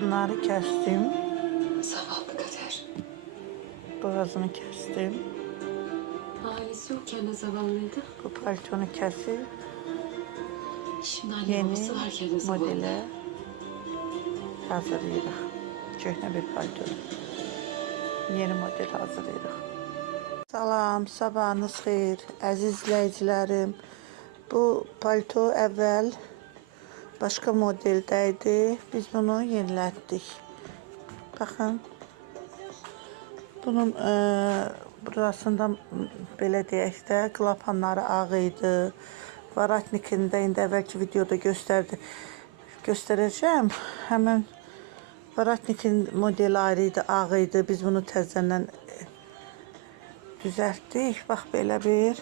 Bunları kestim. Zavallı Kader. Boğazını kestim. Ailesi yokken de zavallıydı. Bu paltonu kesip Şimdi anne yeni babası varken de zavallı. modele hazırlayırıq. Köhnə bir palto. Yeni model hazırlayırıq. Salam, sabahınız xeyir, əziz izləyicilərim. Bu palto əvvəl başqa modeldə idi. Biz bunu yenilətdik. Baxın. Bunun burasında belə deyək də klapanları ağ idi. Varatnikində indi əvvəlki videoda göstərəcəm. Həmin varatnikin modeli ayrı idi, ağ idi. Biz bunu təzədən düzəltdik. Bax belə bir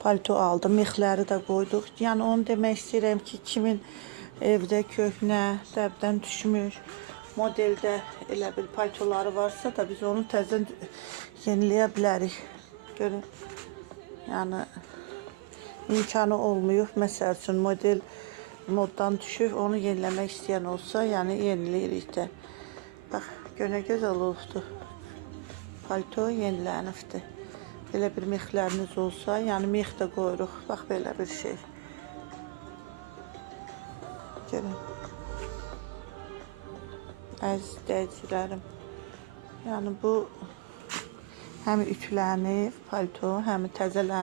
palto aldım. Mixləri də qoyduq. Yəni onu demək istəyirəm ki, kimin evdə köhnə, dəbdən düşmüş modeldə elə bir paltoları varsa da biz onu təzədən yeniləyə bilərik. Görün. Yəni imkanı olmuyor. Məsəl üçün model moddan düşür, onu yeniləmək istəyən olsa, yəni yeniləyirik də. Bax, nə gözəl olubdur. Palto yenilənibdir. Belə bir mixləriniz olsa, yəni mix də qoyuruq. Bax, belə bir şey. Görün. Əziz izləyicilərim. Yəni bu həm ütülənib palto, həm təzələnib.